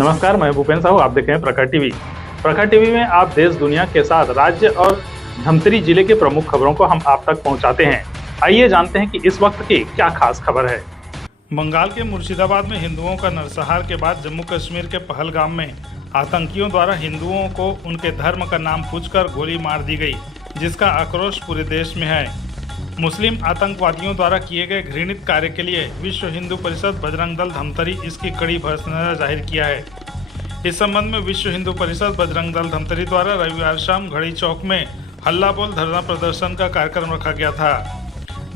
नमस्कार, मैं भूपेन साहू। आप देख रहे हैं प्रखर टीवी। प्रखर टीवी में आप देश दुनिया के साथ राज्य और धमतरी जिले के प्रमुख खबरों को हम आप तक पहुंचाते हैं। आइए जानते हैं कि इस वक्त की क्या खास खबर है। बंगाल के मुर्शिदाबाद में हिंदुओं का नरसंहार के बाद जम्मू कश्मीर के पहलगाम में आतंकियों द्वारा हिंदुओं को उनके धर्म का नाम पूछकर गोली मार दी गई, जिसका आक्रोश पूरे देश में है। मुस्लिम आतंकवादियों द्वारा किए गए घृणित कार्य के लिए विश्व हिंदू परिषद बजरंग दल धमतरी इसकी कड़ी भर्त्सना जाहिर किया है। इस संबंध में विश्व हिंदू परिषद बजरंग दल धमतरी द्वारा रविवार शाम घड़ी चौक में हल्ला बोल धरना प्रदर्शन का कार्यक्रम रखा गया था,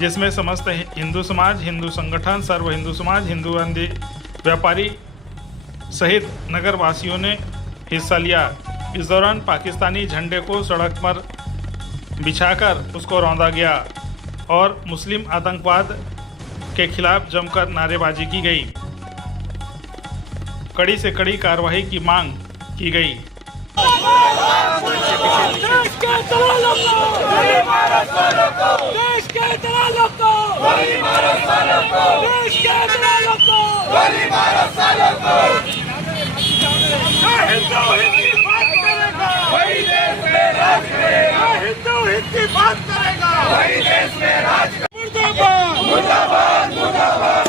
जिसमें समस्त हिंदू समाज, हिंदू संगठन, सर्व हिंदू समाज, हिंदू व्यापारी सहित नगर वासियों ने हिस्सा लिया। इस दौरान पाकिस्तानी झंडे को सड़क पर बिछाकर उसको रौंदा गया और मुस्लिम आतंकवाद के खिलाफ जमकर नारेबाजी की गई। कड़ी से कड़ी कार्रवाई की मांग की गई। बात करेगा वही देश में राज मुर्दाबाद मुर्दाबाद मुर्दाबाद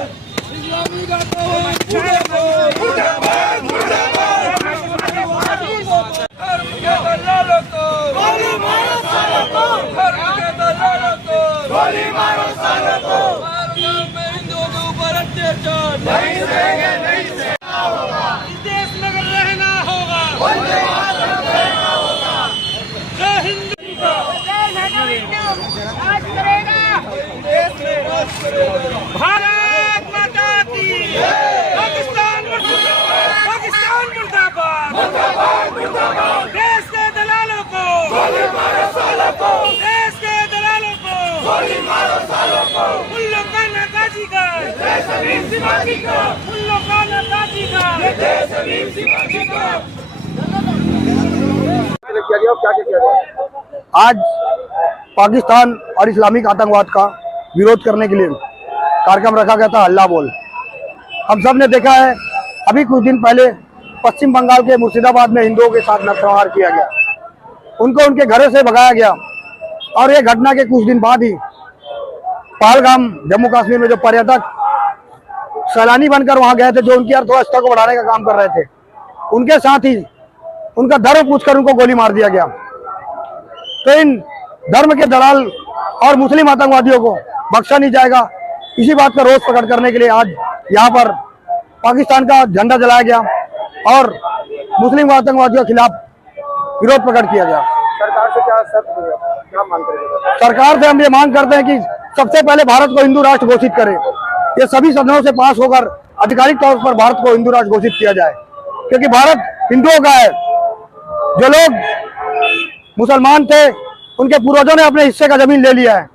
इस्लामी मुर्दाबाद मुर्दाबाद हर के दलालों को गोली मारो सालों को, हर के दलालों को गोली मारो सालों को। भारत में हिंदुओं के ऊपर अत्याचार नहीं सहेंगे, नहीं सहना होगा। इस देश में अगर रहना होगा वंदे मातरम रहना होगा। जय हिंद। राज करेगा देश में, राज करेगा भारत माता की। पाकिस्तान मुर्दाबाद, पाकिस्तान मुर्दाबाद, मुर्दाबाद मुर्दाबाद। देश के दलालों को गोली मारो सालों को, देश के दलालों को गोली मारो सालों को। उल्लू का नकाजी का देश अमीर सिपाही का, उल्लू का नकाजी का देश अमीर सिपाही का। आज पाकिस्तान और इस्लामिक आतंकवाद का विरोध करने के लिए कार्यक्रम रखा गया था हल्ला बोल। हम सब ने देखा है, अभी कुछ दिन पहले पश्चिम बंगाल के मुर्शिदाबाद में हिंदुओं के साथ नरसंहार किया गया, उनको उनके घरों से भगाया गया। और ये घटना के कुछ दिन बाद ही पहलगाम जम्मू कश्मीर में जो पर्यटक सैलानी बनकर वहां गए थे, जो उनकी अर्थव्यवस्था को बढ़ाने का काम कर रहे थे, उनके साथ ही उनका धर्म पूछकर उनको गोली मार दिया गया। तो इन धर्म के दलाल और मुस्लिम आतंकवादियों को बख्शा नहीं जाएगा। इसी बात का रोष प्रकट करने के लिए आज यहाँ पर पाकिस्तान का झंडा जलाया गया और मुस्लिम आतंकवादियों के खिलाफ विरोध प्रकट किया गया। सरकार से क्या मांग करेंगे? सरकार से हम ये मांग करते हैं कि सबसे पहले भारत को हिंदू राष्ट्र घोषित करे। ये सभी सदनों से पास होकर आधिकारिक तौर पर भारत को हिंदू राष्ट्र घोषित किया जाए, क्योंकि भारत हिंदुओं का है। जो लोग मुसलमान थे, उनके पूर्वजों ने अपने हिस्से का जमीन ले लिया है।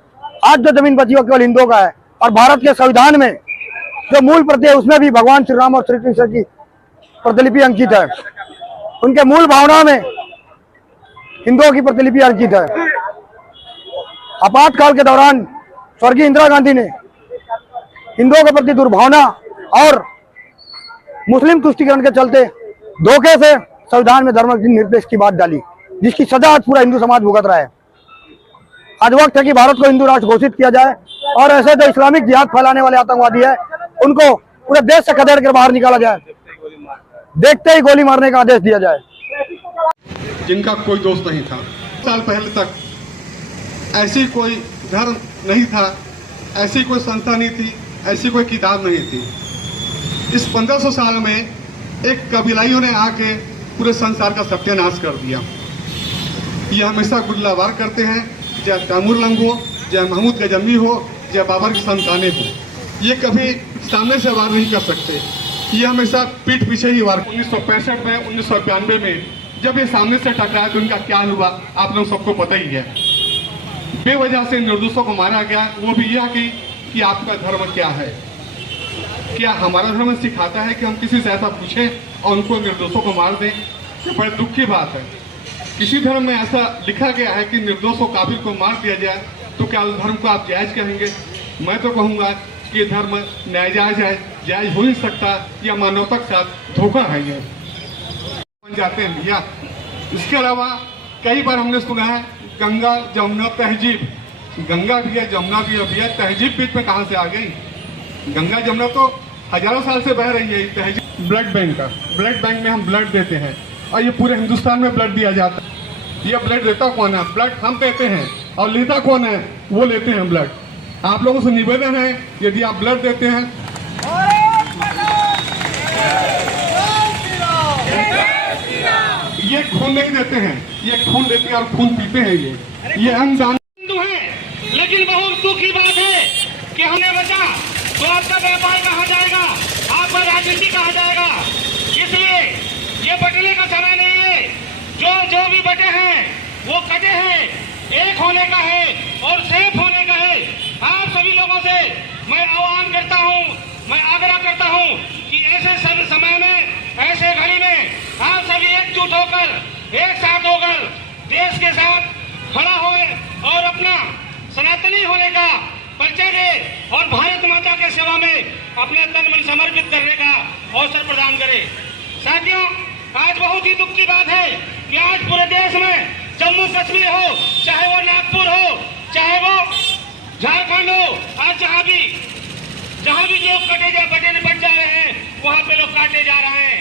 आज जो जमीन बची वो केवल हिंदुओं का है। और भारत के संविधान में जो मूल प्रति है, उसमें भी भगवान श्री राम और श्री कृष्ण की प्रतिलिपि अंकित है। उनके मूल भावना में हिंदुओं की प्रतिलिपि अंकित है। आपातकाल के दौरान स्वर्गीय इंदिरा गांधी ने हिंदुओं के प्रति दुर्भावना और मुस्लिम तुष्टीकरण के चलते धोखे से संविधान में धर्म निरपेक्ष की बात डाली, जिसकी सजा आज पूरा हिंदू समाज भुगत रहा है। आज वक्त है कि भारत को हिंदू राष्ट्र घोषित किया जाए और ऐसे जो इस्लामिक जिहाद फैलाने वाले आतंकवादी है, उनको पूरे देश से खदेड़ कर बाहर निकाला जाए, देखते ही गोली मारने का आदेश दिया जाए। जिनका कोई दोस्त नहीं था, साल पहले तक ऐसी कोई धर्म नहीं था, ऐसी कोई संस्था नहीं थी, ऐसी कोई किताब नहीं थी। इस 1500 साल में एक कबीलाइयों ने आके पूरे संसार का सत्यानाश कर दिया। ये हमेशा गुल्लावार करते हैं, चाहे तैमूर लंग हो, चाहे महमूद गजनवी हो, चाहे बाबर की संतानें हो। ये कभी सामने से वार नहीं कर सकते, ये हमेशा पीठ पीछे ही वार। 1965 में, 1992 में जब ये सामने से टकराया तो उनका क्या हुआ आप लोग सबको पता ही है। बेवजह से निर्दोषों को मारा गया, वो भी यह कि आपका धर्म क्या है। क्या हमारा धर्म सिखाता है कि हम किसी से ऐसा पूछें और उनको निर्दोषों को मार दें? ये बड़ी दुख की बात है। किसी धर्म में ऐसा लिखा गया है कि निर्दोष और काफिर को मार दिया जाए, तो क्या उस धर्म को आप जायज़ कहेंगे? मैं तो कहूँगा कि ये धर्म नाजायज है, जायज़ हो नहीं सकता, या मानवता के साथ धोखा है। ये बन जाते हैं भैया। इसके अलावा कई बार हमने सुना है गंगा जमुना तहजीब, गंगा भी है जमुना भी है भैया, तहजीब बीच में कहाँ से आ गई? गंगा जमुना तो हजारों साल से बह रही है। तहजीब ब्लड बैंक का, ब्लड बैंक में हम ब्लड देते हैं और ये पूरे हिंदुस्तान में ब्लड दिया जाता है। ये ब्लड देता कौन है? ब्लड हम देते हैं और लेता कौन है? वो लेते हैं ब्लड। आप लोगों से निवेदन है, यदि आप ब्लड देते हैं, ये खून नहीं देते हैं, ये खून देते हैं और खून पीते हैं। ये अंगदान हिंदू है, लेकिन बहुत दुख की बात है कि हमने बचा तो आपका व्यापार कहाँ जाएगा, आपका राजनीति कहाँ जाएगा। इसलिए ये बटने का समय नहीं है। जो भी बटे हैं वो कटे हैं, एक होने का है और सेफ होने का है। आप सभी लोगों से मैं आह्वान करता हूँ, मैं आग्रह करता हूँ कि ऐसे सब समय में, ऐसे घड़ी में आप सभी एकजुट होकर, एक साथ होकर देश के साथ खड़ा होए और अपना सनातनी होने का परिचय दे और भारत माता के सेवा में अपने तन मन समर्पित करने का अवसर प्रदान करे। साथियों, आज बहुत ही दुख की बात है कि आज पूरे देश में जम्मू कश्मीर हो, चाहे वो नागपुर हो, चाहे वो झारखंड हो, आज जहाँ भी लोग बट जा रहे हैं वहाँ पे लोग काटे जा रहे हैं।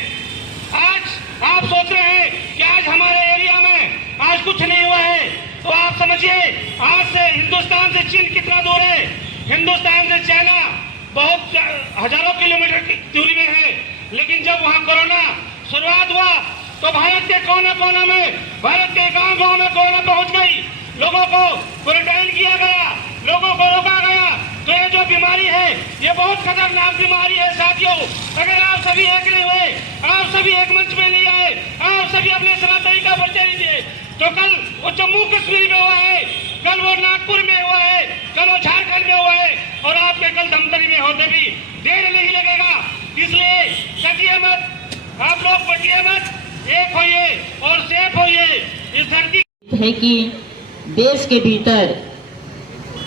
आज आप सोच रहे हैं कि आज हमारे एरिया में आज कुछ नहीं हुआ है, तो आप समझिए आज से हिंदुस्तान से चीन कितना दूर है। हिंदुस्तान से चाइना बहुत हजारों किलोमीटर की दूरी में है, लेकिन जब वहाँ कोरोना शुरुआत हुआ तो भारत के कोने कोने में, भारत के गांव में कोरोना पहुंच गई। लोगों को क्वारंटाइन किया गया, लोगों को रोका गया। तो ये जो बीमारी है ये बहुत खतरनाक बीमारी है। साथियों, अगर आप सभी एक नहीं हुए, आप सभी एक मंच में नहीं आए, आप सभी अपने सनातनी का परिचय नहीं दिए, तो कल वो जम्मू कश्मीर में हुआ है, कल वो नागपुर में हुआ है, कल वो झारखंड में हुआ है और आपके कल धमतरी में होते भी देर नहीं लगेगा। इसलिए कटिए मत, आप लोग बटिए मत, एक होइए और सेफ होइए। इस धरती है कि देश के भीतर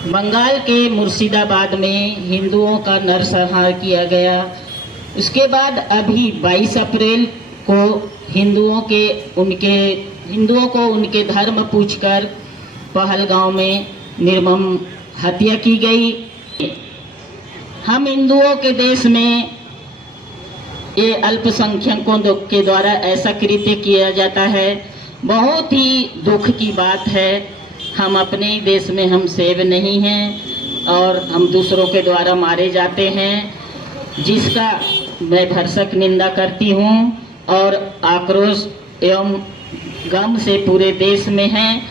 बंगाल के मुर्शिदाबाद में हिंदुओं का नरसंहार किया गया। उसके बाद अभी 22 अप्रैल को हिंदुओं को उनके धर्म पूछकर पहलगांव में निर्मम हत्या की गई। हम हिंदुओं के देश में ये अल्पसंख्यकों के द्वारा ऐसा कृत्य किया जाता है, बहुत ही दुख की बात है। हम अपने ही देश में हम सेव नहीं हैं और हम दूसरों के द्वारा मारे जाते हैं, जिसका मैं भरसक निंदा करती हूँ और आक्रोश एवं गम से पूरे देश में है।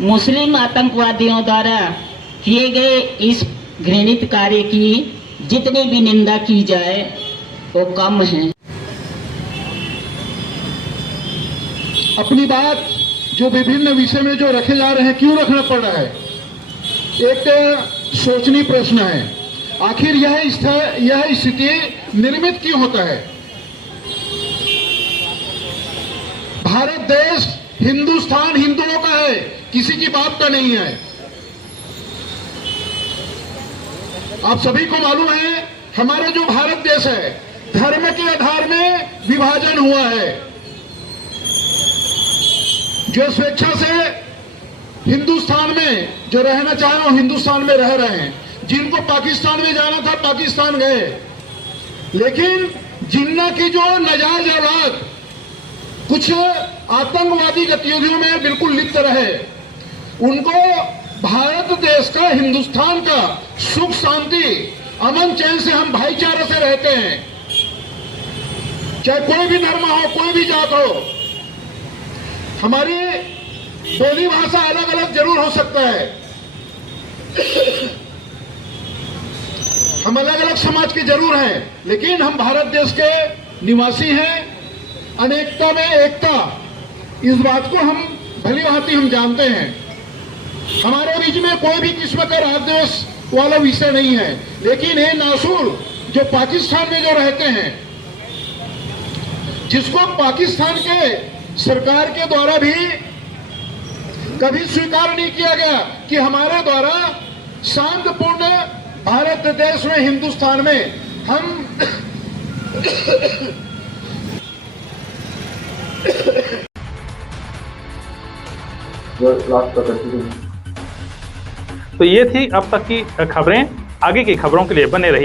मुस्लिम आतंकवादियों द्वारा किए गए इस घृणित कार्य की जितनी भी निंदा की जाए वो कम है। अपनी बात जो विभिन्न विषय में जो रखे जा रहे हैं, क्यों रखना पड़ रहा है? एक सोचनीय प्रश्न है, आखिर यह स्थिति निर्मित क्यों होता है? भारत देश, हिंदुस्तान हिंदुओं का है, किसी की बात का नहीं है। आप सभी को मालूम है, हमारा जो भारत देश है धर्म के आधार में विभाजन हुआ है। जो स्वेच्छा से हिंदुस्तान में जो रहना चाहे वो हिंदुस्तान में रह रहे हैं, जिनको पाकिस्तान में जाना था पाकिस्तान गए, लेकिन जिन्ना की जो नाजायज औलाद कुछ आतंकवादी गतिविधियों में बिल्कुल लिप्त रहे, उनको भारत देश का, हिंदुस्तान का सुख शांति अमन चैन से हम भाईचारे से रहते हैं, चाहे कोई भी धर्म हो, कोई भी जात हो। हमारी बोली भाषा अलग अलग जरूर हो सकता है, हम अलग अलग समाज के जरूर हैं, लेकिन हम भारत देश के निवासी हैं। अनेकता में एकता, इस बात को हम भली भांति हम जानते हैं। हमारे बीच में कोई भी किस्म का राग द्वेष वाला विषय नहीं है, लेकिन ये नासूर जो पाकिस्तान में जो रहते हैं, जिसको पाकिस्तान के सरकार के द्वारा भी कभी स्वीकार नहीं किया गया कि हमारे द्वारा शांतिपूर्ण भारत देश में, हिंदुस्तान में हम जो लास्ट प्रकृति हुई। तो ये थी अब तक की खबरें। आगे की खबरों के लिए बने रहिए।